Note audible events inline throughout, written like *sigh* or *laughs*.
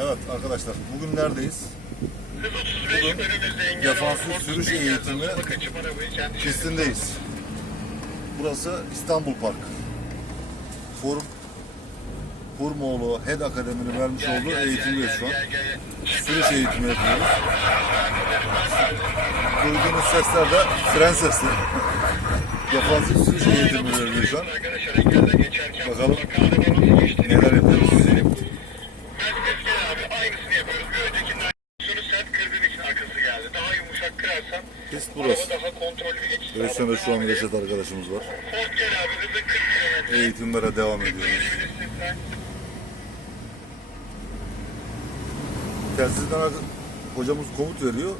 Evet arkadaşlar bugün neredeyiz? Hız 35 Bugün defansif sürüş eğitimi Pistindeyiz. Burası İstanbul Park. Forum Kurmoğlu Head Akademi'nin vermiş Gel, olduğu gel, şu an. gel, gel. Sürüş eğitimi yapıyoruz. Duyduğunuz sesler de fren sesli. Defansif sürüş eğitimi veriliyor şu an. Bakalım mutlaka arabanın nasıl geçtiğini neler yapıyoruz. devam edelim. Mercedes gel abi aynısını yapıyoruz. Bir öncekinden sonra sert kırdığın için arkası geldi. Daha yumuşak kırarsan Pist burası. araba daha kontrollü bir geçiş Direksiyonda şu an. Reşat arkadaşımız var. Ford gel abi hızı 40 kilometre. Eğitimlere devam ediyoruz. Telsizden hocamız komut veriyor.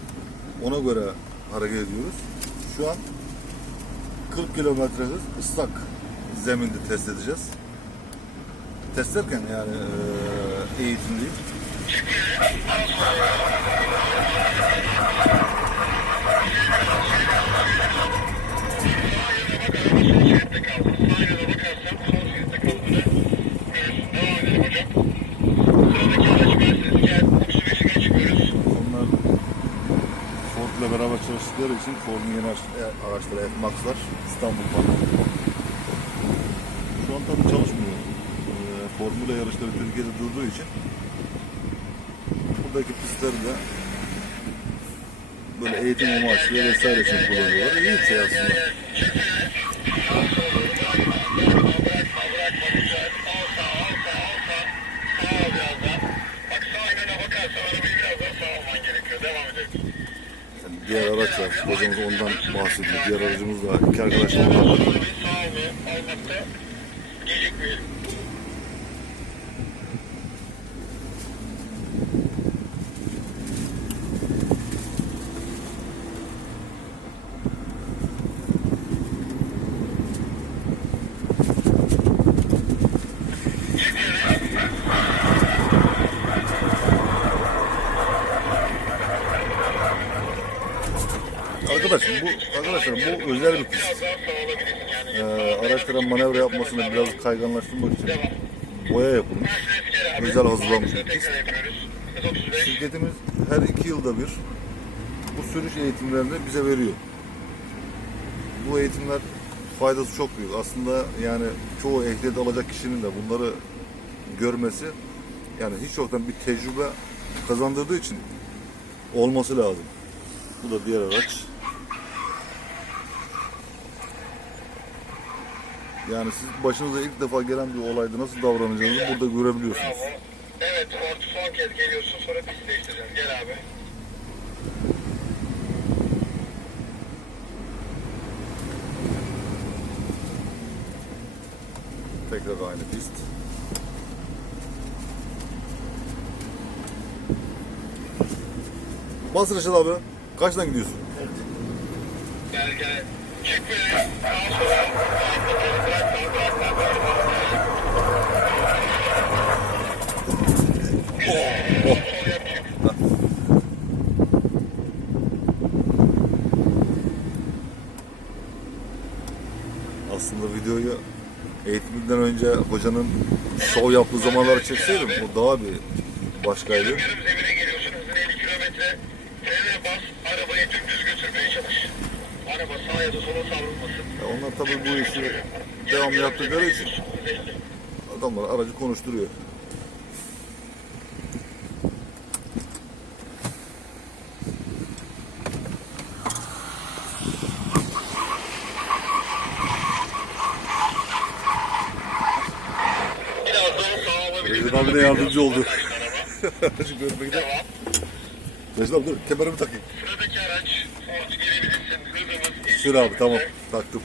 Ona göre hareket ediyoruz. Şu an 40 kilometre hız ıslak zeminde test edeceğiz. Test ederken yani eğitim değil. Şeritte kaldı. Sağ yana bakarsan sol şeritte kaldığını görürsün. Devam edelim hocam. Sıradaki araç Mercedes gel. 35'e geçmiyoruz. Onlar Ford'la beraber çalıştıkları için Ford'un yeni e, araçları F-Max'lar İstanbul'da. Şu an tabii çalışmıyor. Eee Formula yarışları Türkiye'de durduğu için buradaki pistleri de böyle eğitim amaçlı vesaire için kullanıyorlar. İyi bir şey aslında. Diğer araç var. Hocamız ondan bahsediyor. Diğer aracımız da iki arkadaş var. Arkadaşım bu arkadaşlar bu özel bir pist. Ee, araçların manevra yapmasını biraz kayganlaştırmak için boya yapılmış. Özel hazırlanmış bir pist. Tekrar yapıyoruz. Hız 35. Şirketimiz her iki yılda bir bu sürüş eğitimlerini bize veriyor. Bu eğitimler faydası çok büyük. Aslında yani çoğu ehliyet alacak kişinin de bunları görmesi yani hiç yoktan bir tecrübe kazandırdığı için olması lazım. Bu da diğer araç. Yani siz başınıza ilk defa gelen bir olayda nasıl davranacağınızı burada görebiliyorsunuz. Bravo. Evet Ford son kez geliyorsun sonra pist değiştireceğiz. Gel abi. Tekrar aynı pist. Bas Reşat abi. Kaçtan gidiyorsun? Gel gel. Çık böyle. Sağa sola. Bırakma bırakma bırakma. Oh. Sol yap çık. Aslında videoyu eğitiminden önce hocanın şov yaptığı zamanları çekseydim o daha bir başkaydı. Yarım zemine geliyorsun hızın 50 kilometre. Frene bas. Arabayı dümdüz götürmeye çalış. Araba sağa ya da sola savrulmasın. Ya onlar tabii bu işi devamlı yaptıkları için adamlar aracı konuşturuyor. Biraz Reşat abi de yardımcı oldu. Görmekte. Reşat abi dur kemerimi takayım. Sıradaki araç Ford gelebilirsin. Hızımız 50 Sür abi tamam taktım.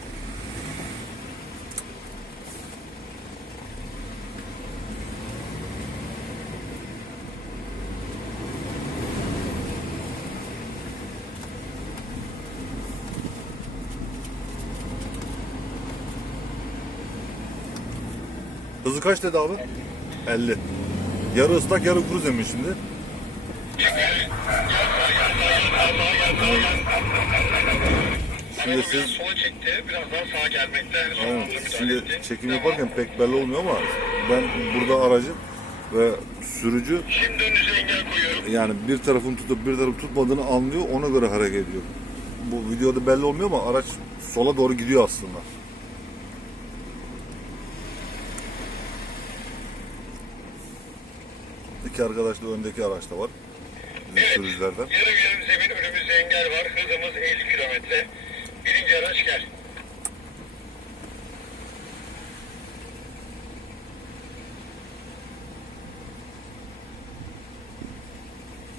Hızı kaç dedi abi? 50. Yarı ıslak yarı kuru zemin şimdi. Şimdi siz sola çekti. Biraz daha sağa gelmekte. Aynen. müdahale Şimdi çekim yaparken pek belli olmuyor ama ben burada aracı Ve sürücü Şimdi önünüze engel koyuyorum. yani bir tarafın tutup bir tarafın tutmadığını anlıyor ona göre hareket ediyor. Bu videoda belli olmuyor ama araç sola doğru gidiyor aslında. İki arkadaş da öndeki araçta var. Bizim sürücülerden. Yarı yarım zemin önümüzde engel var. Hızımız 50 kilometre. Birinci araç gel.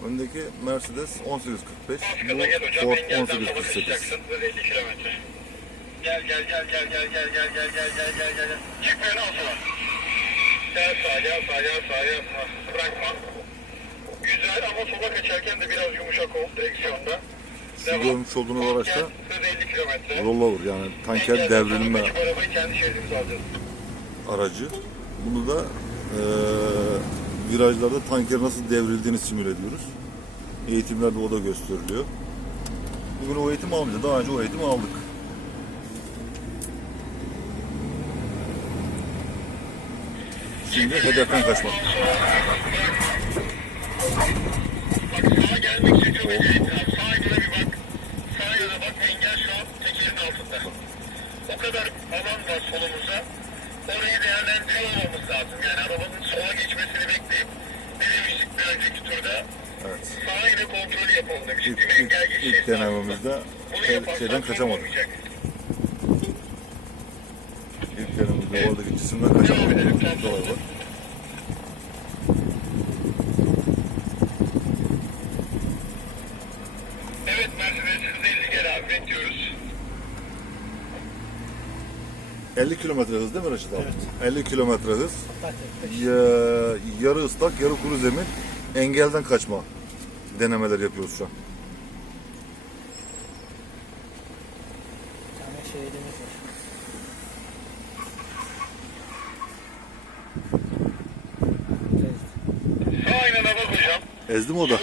Öndeki Mercedes 1845, Baskıda gel bu hocam. Ford Engelden sola 1848. çıkacaksın. Hız 50 kilometre. Gel gel gel gel gel gel gel gel gel gel gel gel. Çık al sola. Gel sağa gel sağa gel sağa gel sağa. Bırakma. Güzel ama sola kaçarken de biraz yumuşak ol direksiyonda. Siz görmüş olduğunuz araçta Hız 50 kilometre. rollover yani tanker devrilme aracı. Bunu da eee virajlarda tanker nasıl devrildiğini simüle ediyoruz. Eğitimlerde o da gösteriliyor. Bugün o eğitim almayacağız. Daha önce o eğitimi aldık. Şimdi hedeften kaçmak. Bak sağa gelmek için çok acele abi. Sağa yana bir bak. Sağa yana bak. Engel şu an tekerin altında. O kadar alan var solumuzda. Orayı değerlendiriyor olmamız lazım. Yani arabanın sola geçmesini bekleyip ne demiştik bir önceki turda Evet. sağa yine kontrolü yapalım demiştik. İlk, ilk, ilk denememizde şey- şeyden kaçamadık. olmayacak. İlk denememizde oradaki cisimden kaçamadık. Dolay var. Evet Mercedes hız 50 gel abi bekliyoruz. 50 kilometre hız değil mi Reşit abi? 50 kilometre hız. Ya- yarı ıslak, yarı kuru zemin. Engelden kaçma denemeler yapıyoruz şu an. Bir tane şehidimiz var. Yana bak hocam. Ezdi mi o da?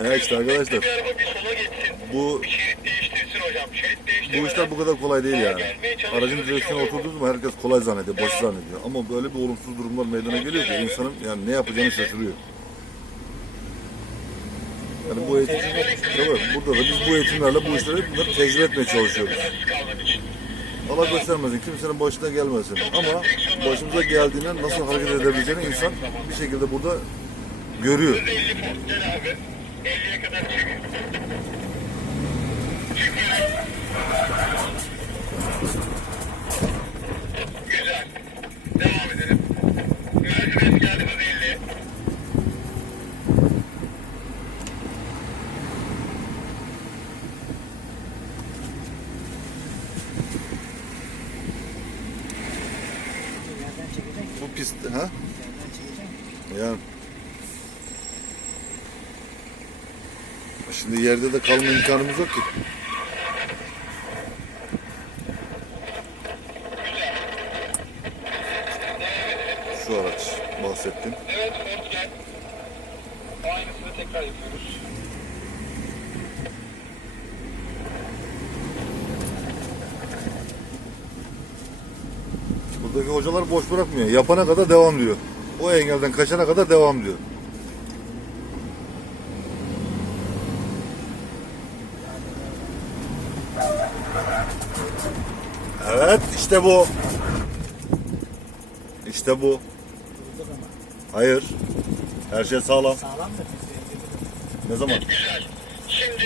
Evet işte arkadaşlar. Bu bu işler bu kadar kolay değil yani. Aracın direksiyona oturduğu zaman herkes kolay zannediyor, basit zannediyor. Ama böyle bir olumsuz durumlar meydana geliyor ki insanın yani ne yapacağını şaşırıyor. Yani bu eğitim, tabii burada da biz bu eğitimlerle bu işleri bunları tecrübe etmeye çalışıyoruz. Allah göstermesin, kimsenin başına gelmesin. Ama başımıza geldiğinde nasıl hareket edebileceğini insan bir şekilde burada görüyor. 50 Ford gel abi. 50'ye kadar çık. Çıkıyorum. Güzel. Devam edelim. Mercedes geldi hız 50. Yerden çekecek. Bu pist, ha? Yani Şimdi yerde de kalma imkanımız yok ki. Şu araç bahsettim. Evet Ford gel. Aynısını tekrar yapıyoruz. Buradaki hocalar boş bırakmıyor. Yapana kadar devam diyor. O engelden kaçana kadar devam diyor. Evet işte bu. İşte bu. Hayır. Her şey sağlam. Ne zaman? Güzel. Şimdi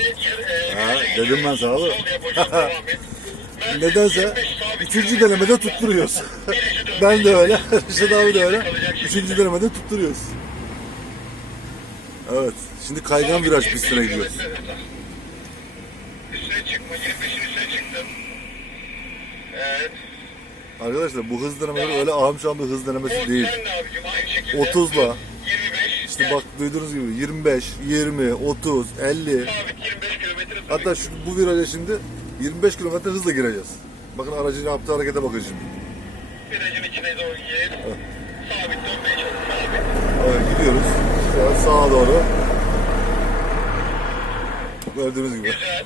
e, Ha, dedim ben sana. Sol yapacağız, devam et. *laughs* Nedense 25 sabit üçüncü denemede tutturuyoruz. *laughs* Ben de öyle. *laughs* Reşit abi de öyle. Üçüncü denemede tutturuyoruz. Evet. Şimdi kaygan viraj pistine gidiyoruz. Üstüne çıkma. 25'in üstüne çıktım. Evet. Arkadaşlar bu hız denemeleri öyle ahım şahım bir hız denemesi değil. sen de abicim aynı şekilde. 30'la 25. işte bak duyduğunuz gibi 25, 20, 30, 50 Sabit 25 kilometre. hatta şu, bu viraja şimdi 25 km hızla gireceğiz. Bakın aracın yaptığı harekete bakın şimdi. Virajın içine doğru gir. Sabit dönmeye çalış. Sabit. Evet gidiyoruz. Şu an sağa doğru. Gördüğünüz gibi. Güzel.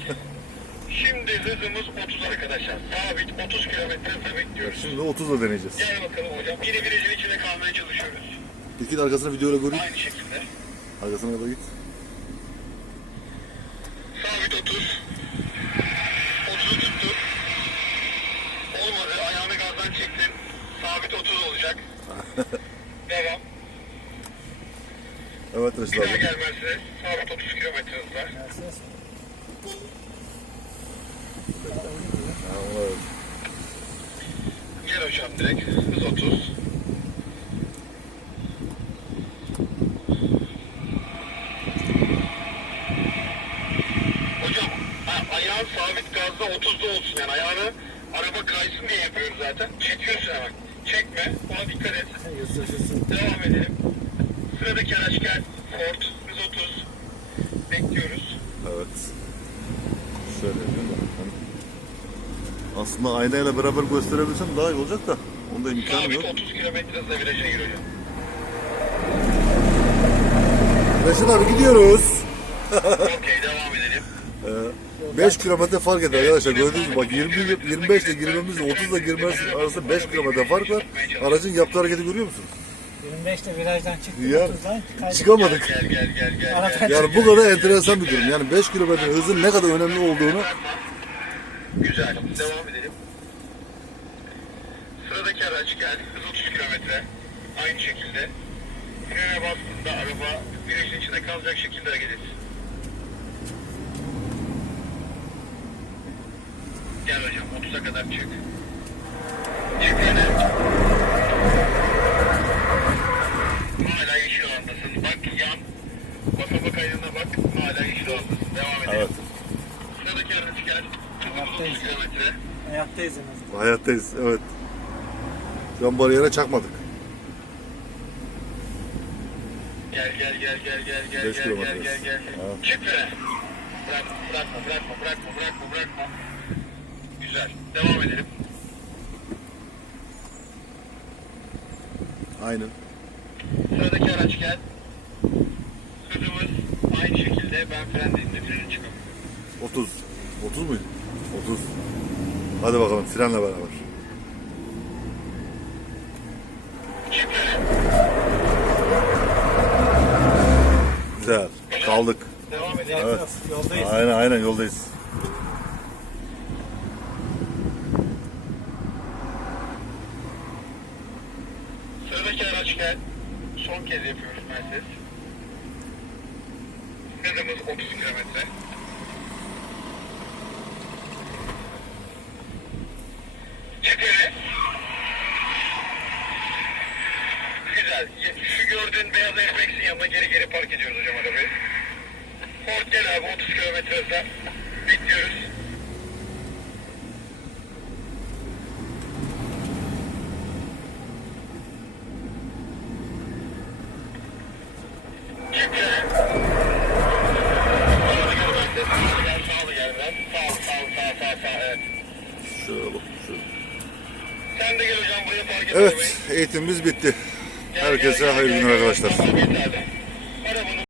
Şimdi hızımız 30 arkadaşlar. Sabit 30 kilometre hızla bekliyoruz. Şimdi 30'la deneyeceğiz. Gel bakalım hocam. Yine virajın içinde kalmaya çalışıyoruz. Git arkasına videoyla göreyim. Aynı şekilde. Arkasına kadar git. Sabit 30. 30'u tuttuk. Olmadı. Gazdan çektin. Sabit 30 olacak. *laughs* Devam. Evet daha abi. gel Mercedes. Sabit 30 kilometre hızla. Mercedes. Ver. Gel hocam direkt. Hız 30. Hocam ha, ayağın sabit gazda 30'da olsun yani ayağını araba kaysın diye yapıyoruz zaten. Çekiyorsun hemen. Çekme. Ona dikkat et. Devam edelim. Sıradaki araç gel. Ford. Hız 30. Bekliyoruz. Evet. Şöyle. Hani aslında aynayla beraber gösterebilsem daha iyi olacak da. Onda imkanım Sabit yok. 30 kilometre hızla viraja gir hocam. Reşit abi gidiyoruz. Okey devam edelim. 5 kilometre fark eder arkadaşlar. Gördüğünüz gibi bak 20, 25 ile girmemizle 30 ile girmemiz arasında 5 kilometre fark var. Aracın yaptığı hareketi görüyor musunuz? 25'te virajdan çıktık. Ya, 30'dan kaydık. Çıkamadık. Gel gel gel gel. Gel. Yani bu kadar enteresan bir durum. Yani 5 kilometre hızın ne kadar önemli olduğunu Güzel. Devam edelim. Sıradaki araç gel. Hız 30 kilometre. Aynı şekilde. Frene bastığında araba virajın içinde kalacak şekilde hareket et. Gel hocam 30'a kadar çık. Çık frene. Hala yeşil alandasın. Bak yan. Basa kaydına bak. Hala yeşil alandasın. Devam edelim. Evet. Sıradaki araç gel. Hızımız 30 kilometre. Hayattayız en azından. Hayattayız. Evet. Şu an bariyere çakmadık. Gel gel gel gel gel gel Beş gel kilometre. gel gel gel. Ha. Çık frene. Bırakma bırakma bırakma bırakma bırakma bırakma. Güzel. Devam edelim. Aynen. Sıradaki araç gel. Hızımız aynı şekilde ben fren dediğimde freni çıkın. 30. 30 muydu? 30. Hadi bakalım frenle beraber. Güzel. Kaldık. Devam edelim. Evet. Yoldayız. Aynen aynen yoldayız. Sıradaki araç gel. Son kez yapıyoruz Mercedes. Hızımız 30 kilometre. Çık öne. Güzel. Şu gördüğün beyaz Airbags'in yanına geri geri park ediyoruz hocam arabayı. Ford gel abi 30 kilometre hızla. Bekliyoruz. Çık öne. Sağlı gel Mercedes. Sağlı gel, sağlı gel biraz. Sağ, sağ, sağ, sağ, sağ, evet. Şöyle bak. Şöyle. Sen de gel hocam buraya park et Evet arabayı. Eğitimimiz bitti. Herkese hayırlı günler arkadaşlar.